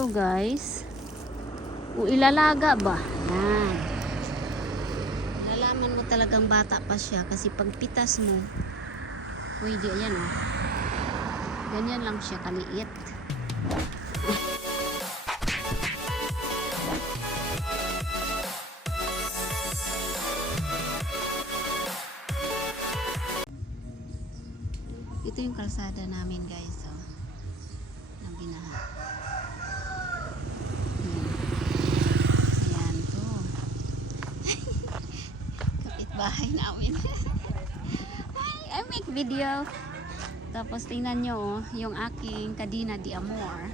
dito guys. O ilalaga ba? Yan. Lalaman mo talagang bata pa siya kasi pag pitas mo, pwede yan oh. Ganyan lang siya kaliit. Ito yung kalsada namin guys oh. Ng binaha. Ayan to. Kapitbahay namin. I make video. Tapos tingnan nyo oh, yung aking Cadena de Amor.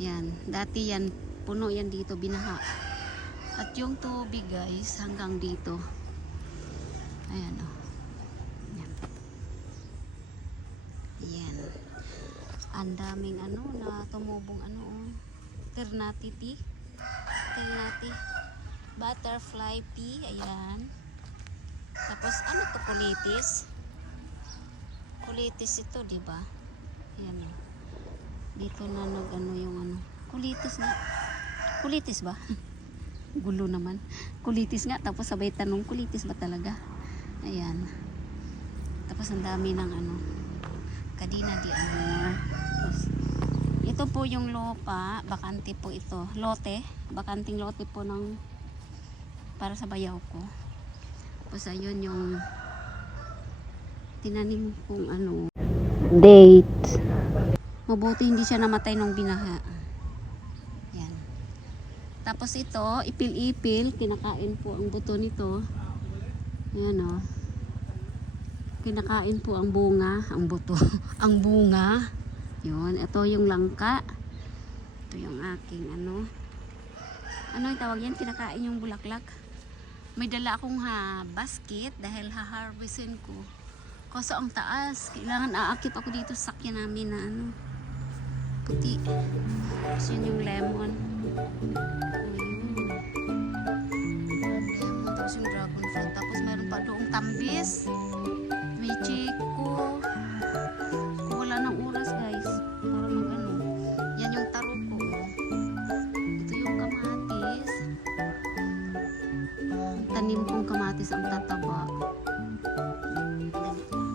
Yan, dati yan puno yan dito binaha. At yung tubig guys hanggang dito. Ayan oh. Yan. Ang daming ano na tumubong ano oh. Ternati tea. Ternati. Butterfly pea. Ayan. Tapos ano to, kulitis? Kulitis ito, di ba? Ayan oh. Dito na nag-ano yung ano. Kulitis nga. Kulitis ba? Gulo naman. Kulitis nga. Tapos sabay tanong, kulitis ba talaga? Ayan. Tapos ang dami ng ano. Cadena de Amor. Tapos, ito po yung lupa. Bakante po ito. Lote. Bakanting lote po ng para sa bayaw ko. Tapos ayun yung tinanim kong ano. Date. Mabuti hindi siya namatay nung binaha. Yan. Tapos ito, ipil-ipil. Kinakain po ang buto nito. Yan o. Kinakain po ang bunga. Ang buto. Ang bunga. Yun. Ito yung langka. Ito yung aking ano. Ano yung tawag yan? Kinakain yung bulaklak. May dala akong basket dahil ha-harvestin ko. Kaso ang taas. Kailangan aakit ako dito sa sakyan namin na ano. Puti. Tapos yun yung lemon. Lemon. Tapos yung dragon fruit. Tapos meron pa doong tambis. May chico. Kung wala ng oras guys. Para mag ano. Yan yung taro ko. Ito yung kamatis. Tanim kong kamatis ang tataba.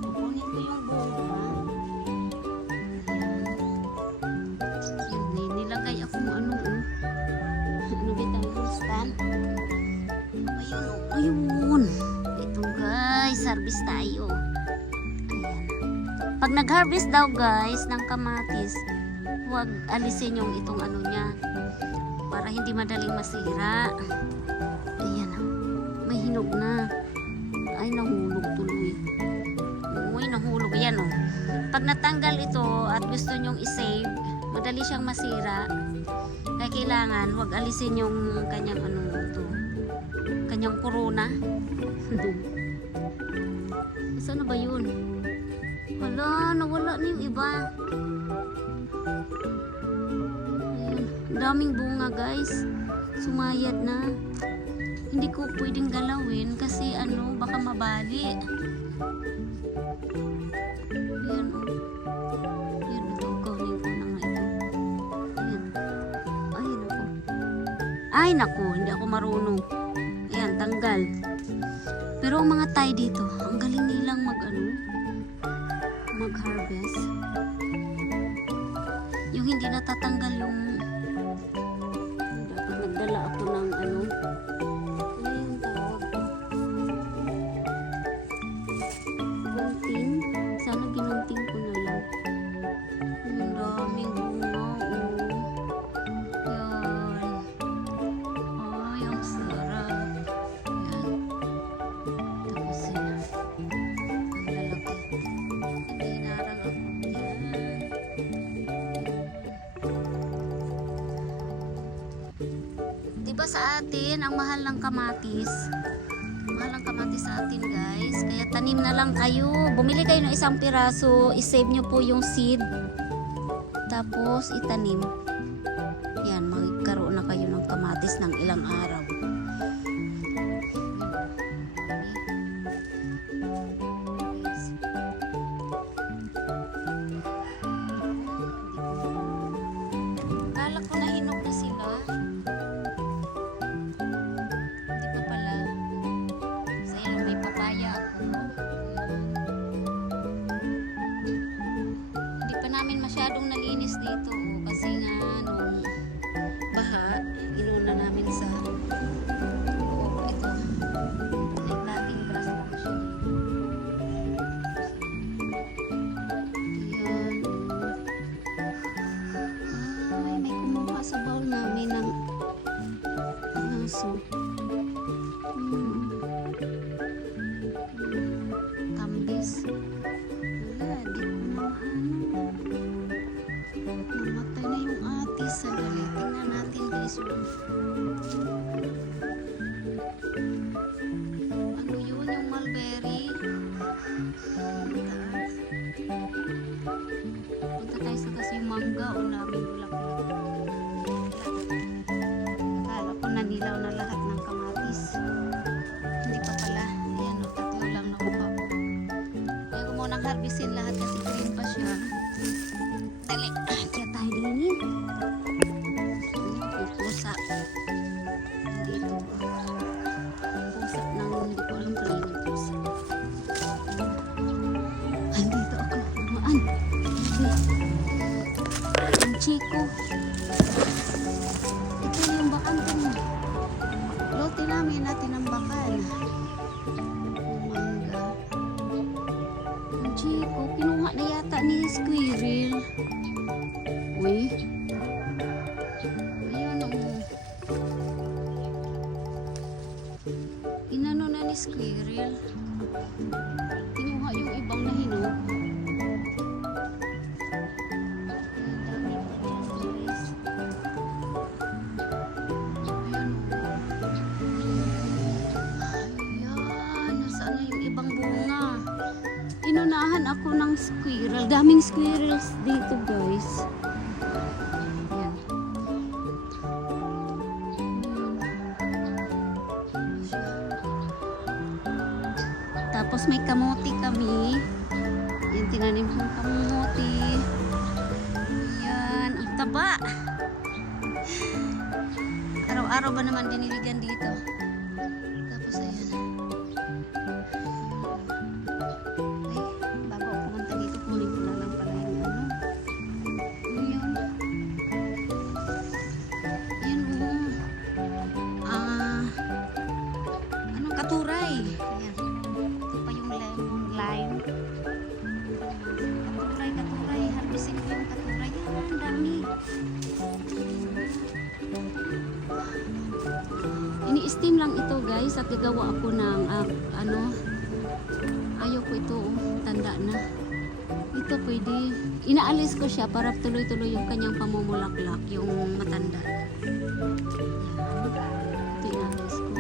Kukunin ko yung bunga. Yan. Nilagay ako ano oh. Ano bitaw yung stand? Ayun oh. Ayun. Ito guys. Harvest tayo. Ayan. Pag nag-harvest daw guys ng kamatis, huwag alisin yung itong ano niya. Para hindi madaling masira. Ayan. May hinog na. Ay, nahulog tuloy. Uy, nahulog. Ayan o. Pag natanggal ito at gusto nyong isave, madali siyang masira. Kaya kailangan, huwag alisin yung kanyang ano ito. Kanyang corona. Saan na ba yun? Hala, nawala na yung iba. Ayan. Daming bunga guys. Sumayad na. Hindi ko pwedeng galawin kasi ano, baka mabali. Ayan o. Ayan, ito. Gawin ko na nga ito. Ayan. Ay, naku. Ay, naku. Hindi ako marunong. Ayan, tanggal. Pero ang mga Thai dito, ang galing nilang mag-harvest. Yung hindi natatanggal yung dapat nagdala ako ng ano. Sana ginunting ko na lang. Ang daming bunga oh. Yan. Ay, ang sarap. Yan. Tapos yan. Ang lalaki. Hindi hinarang ako. Yan. Diba sa atin, ang mahal ng kamatis? Mahal ang kamatis sa atin guys, kaya tanim na lang kayo, bumili kayo ng isang piraso, isave nyo po yung seed tapos itanim yan, magkaroon na kayo ng kamatis ng ilang araw. Kala sila. Hindi pa pala. Kasi yun, may papaya ako. Hindi pa namin masyadong nalinis dito. Kasi nga, nung baha, inuna namin sa ito. Like nating grass lang siya. Ayan. May kumuha sa bowl namin ng aso. Kambis. Wala, di ko na maano. Namatay na yung atis. Sandali, tingnan natin guys. Ano yun, yung mulberry? Taas. Punta tayo sa kasi yung mangga o daming bulaklak. Akala ko nanilaw na lahat ng kamatis. Hindi pa pala. Ayan o, 3 lang nakuha ko. Kaya ko munang harvestin lahat kasi green pa siya. Dali, kaya tayo dingin. Pusa. Dito ba? Pusa ng hindi ko alam kung yung pusa. Andito ako. Dumaan. Ang chiko. Ito yung bakante mo. Lote namin natin ang bakal. Mangga. Ang chiko. Kinuha na yata ni squirrel. Uy. Ayun o. Inano na ni squirrel. Kinuha yung ibang nahinog. Ang dami pa dyan, guys. Ayan o. Ayan. Nasaan na yung ibang bunga? Inunahan ako ng squirrel. Daming squirrels dito, guys. Ayan. Tapos may kamote kami. Yan, tinanim kong kamote. Yan, ang taba. Araw-araw ba naman diniligan dito? Tapos ayan. Ay, bago ako pumunta dito, kunin ko na lang pala yung ano. Ayan. Ayan o. Ano, katuray. Ayan. Ito pa yung lemon, lime. Katuray. Harvestin ko yung katuray. Yan, ang dami. Ini-steam lang ito, guys. At gagawa ako ng, ano, ayoko ito, tanda na. Ito pwede. Inaalis ko siya para tuloy-tuloy yung kanyang pamumulaklak, yung matanda. Yan. Ito inaalis ko.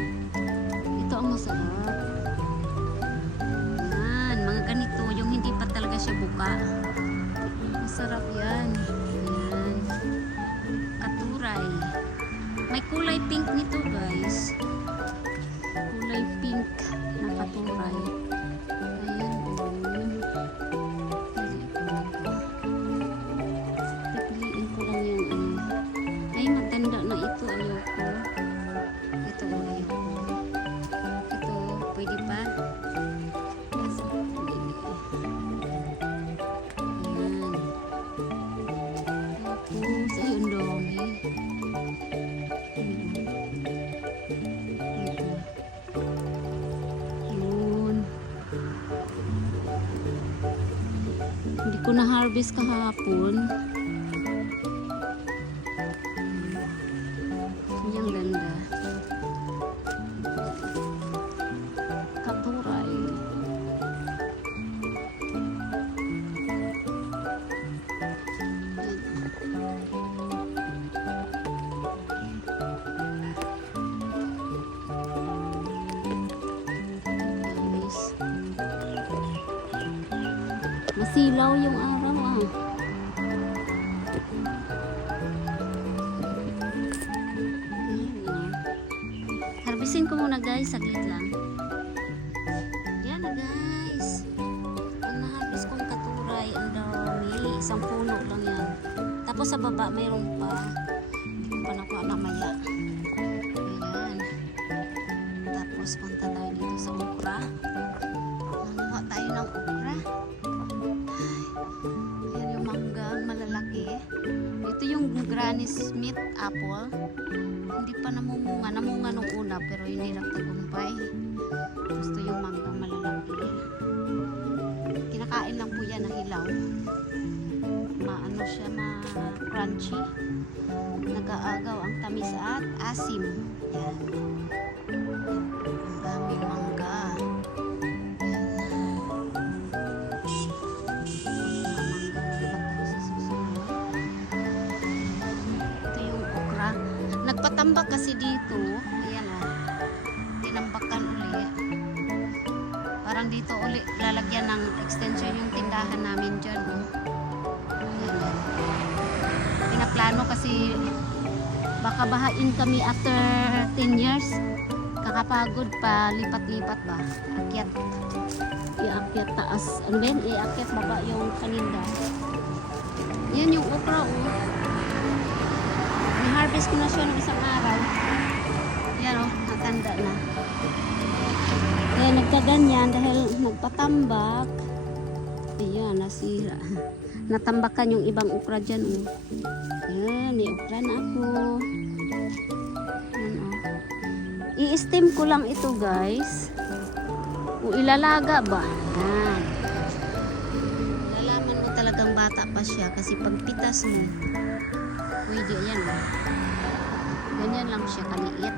Ito ang masarap. Yan, mga ganito, yung hindi pa talaga siya buka. Masarap yan. Yan. Katuray. May kulay pink nito, guys. Kulay pink na katuray. Ayan. Pipiliin ko lang yung ano. Ay, matanda na ito. Ayoko. Ito, ayoko. Ito, pwede pa. Yes, pwede. Ayan. Tapos, ayun dong. Yun. Hindi ko na-harvest kahapon. Yung ganda. Katuray. Masilaw yung araw ah. Harvestin ko muna guys, saglit lang. Yan na guys. Ang na-harvest kong katuray, ang dami. Isang puno lang yan. Tapos sa baba mayroon pa. Hindi ko pa nakuha Granny Smith apple. Hindi pa namumunga. Namunga nung una pero hindi nagtagumpay. Gusto yung mangga malalaki. Kinakain lang po yan na hilaw. Maano siya, ma-crunchy. Nag-aagaw ang tamis at asim. Yan. Ang daming mangga. Nagpatambak kasi dito, ayan o, tinambakan uli. Parang dito uli lalagyan ng extension yung tindahan namin dyan o. Ayan o. Pinaplano kasi baka bahain kami after 10 years. Kakapagod pa, lipat-lipat ba? Akyat. Iakyat taas. Ano ba yun? Iakyat baba yung paninda. Yan yung okra o. Harvest ko na siya ng isang araw. Yan o, natanda na. Kaya nagkaganyan dahil nagpatambak. Ayan, nasira. Natambakan yung ibang okra dyan o. Yan, may okra na ako. Yan o. I-steam ko lang ito guys. O ilalaga ba? Yan. Lalaman mo talagang bata pa siya kasi pag pitas mo, pwede yan o. Ganyan lang siya kaliit.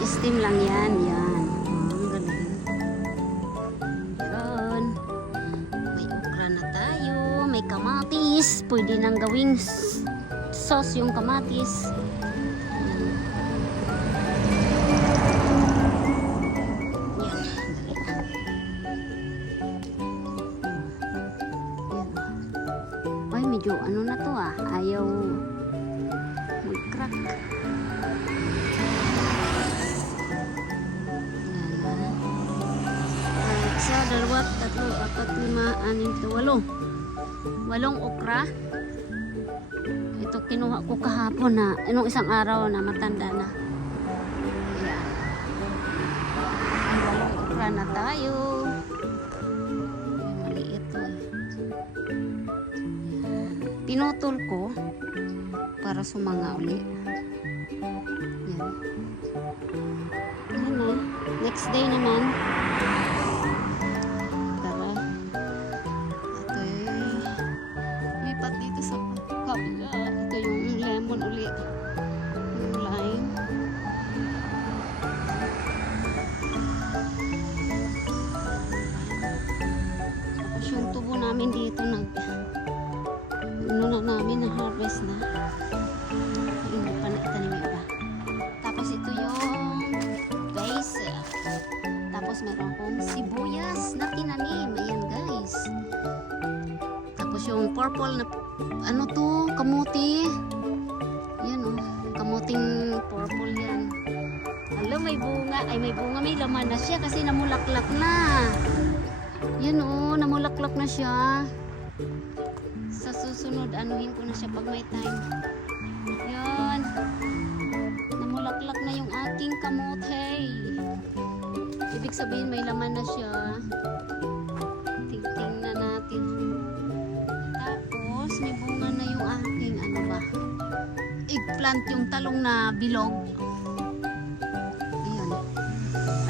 I-steam lang yan. Yan. Ang galing. Yan. May okra na tayo. May kamatis. Pwede nang gawing sauce yung kamatis. Yan. Dali. Ay, medyo ano na to ah. Ayaw mag-crack. Isa, dalawa, tatlo, apat, lima, anim, walo. Walong okra. Ito kinuha ko kahapon na, anong isang araw na matanda na. Ayan. Walong okra na tayo. Maliit to eh. Pinutol ko para sumanga uli. Yan. Yan na. Next day naman. Tara. Ito lipat dito sa kabila. Ito yung lemon uli. Yung lime. Tapos yung tubo namin dito ano na namin na harvest na. Hindi pa naitanim yung iba. Tapos ito yung basil. Tapos meron akong sibuyas na tinanim. Ayan guys. Tapos yung purple na ano to, kamuti. Yan oh, kamuting purple yan. Hello, may bunga. Ay may bunga, may laman na siya kasi namulaklak na. Yan oh, namulaklak na siya. Sa susunod, anuhin ko na siya pag may time. Yan. Namulaklak na yung aking kamote. Ibig sabihin, may laman na siya. Tingnan natin. Tapos, may bunga na yung aking, ano ba? Eggplant, yung talong na bilog. Ayan.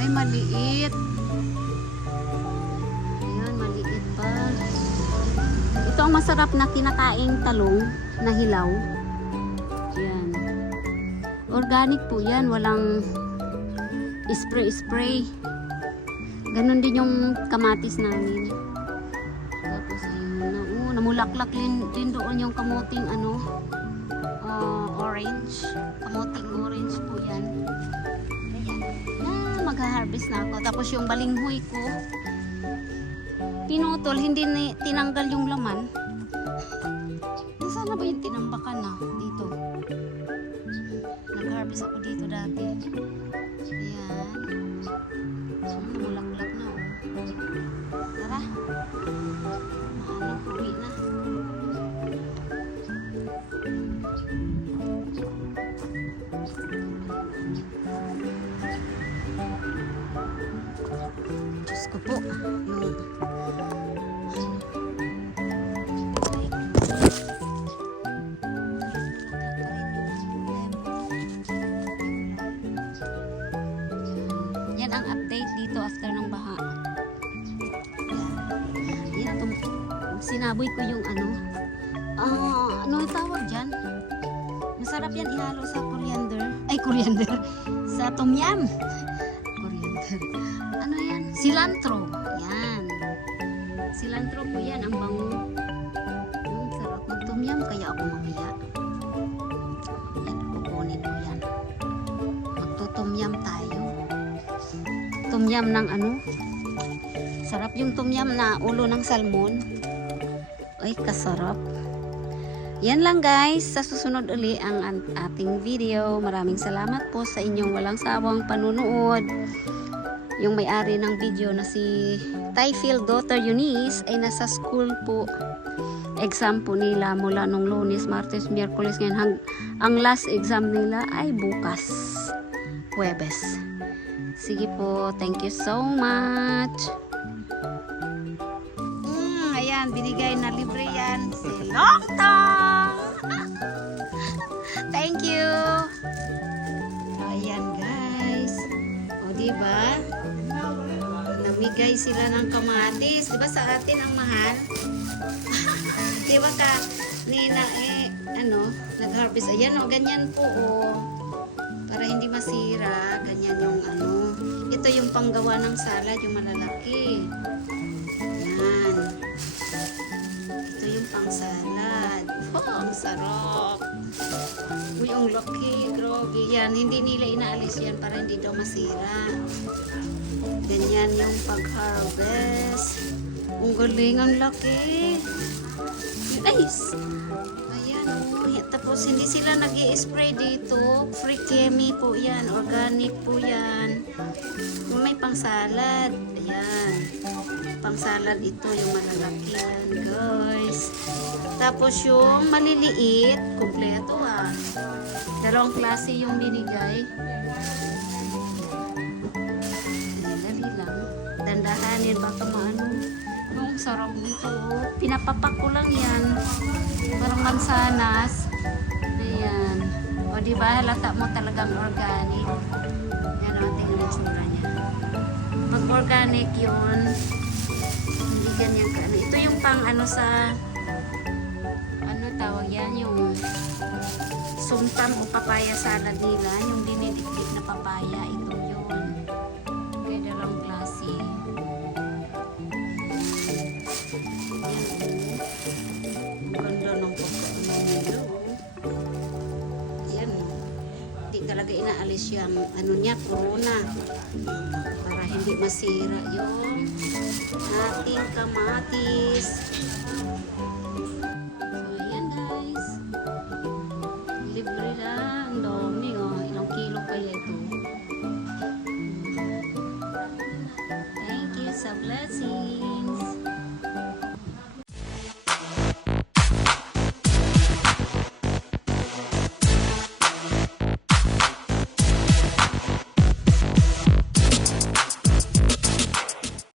Ay, maliit. Ayan, maliit pa. Ito ang masarap na kinakaing talong na hilaw. Yan. Organic po yan. Walang spray. Ganon din yung kamatis namin. Tapos ayun na. Namulaklak din doon yung kamuting ano, orange. Kamuting orange po yan. Ayan. Mag-harvest na ako. Tapos yung balinghoy ko, pinutol, hindi tinanggal yung laman. Nasaan na ba yung tinambakan na dito? Nag-harvest ako dito dati. Ayan. Namulaklak na oh. Tara. Uwi na. Diyos ko po. dito after ng baha. Yan, sinaboy ko yung ano. Ano yung tawag dyan? Masarap yan ihalo sa coriander. Ay, coriander. Sa tom yum. Coriander. Ano yan? Cilantro. Yan. Cilantro po yan. Ang bango. Sarap ng tom yum. Kaya ako mamaya. Yan, kukunin ko yan. Magto-tom yum tayo. Tom yum ng ano? Sarap yung tom yum na ulo ng salmon. Ay, kasarap. Yan lang guys, sa susunod uli ang ating video. Maraming salamat po sa inyong walang sawang panunood. Yung may-ari ng video na si Tyfield daughter Eunice ay nasa school po. Exam po nila mula nung Lunes, Martes, Miyerkules. Ngayon, ang last exam nila ay bukas, Huwebes. Sige po, thank you so much. Ayan, binigay na libre yan si Longtong. Thank you. So, ayan guys. O, diba? Namigay sila ng kamatis. Diba sa atin ang mahal? Diba ka, nina, nag-harvest. Ayan o, ganyan po o. Para hindi masira. Ganyan yung ano. Ito yung panggawa ng salad, yung malalaki. Ayan. Ito yung pang salad. Oh, ang sarap. Uy, ang laki. Grabe yan. Hindi nila inaalis yan para hindi daw masira. Ganyan yung pag-harvest. Ang galing, ang laki. Nice. Ayan, oh. Tapos hindi sila nag-i-spray dito. Free chemi po yan. Organic po yan. May pang salad. Ayan. Pang salad ito, yung malalaki yan, guys. Tapos yung maliliit, kumpleto ah. Dalawang klase yung binigay. Dali lang. Dandahanin, baka maano. Yung sarap nito. Pinapapak ko lang yan. Parang mansanas. Ayan. O diba, halata mo talagang organic. Yan o, tingnan yung sura niya. Pag organic yun, hindi ganyan ka. Ito yung pang ano sa, ano tawag yan, yung sumtam o papaya salad nila, yung dinidikit na papaya, ito yun. Kaya dalawang klase. Yan o. Ang ganda ng pagkaano nila o. Yan o. Hindi talaga inaalis yung ano niya, corona. Para hindi masira yung ating kamatis.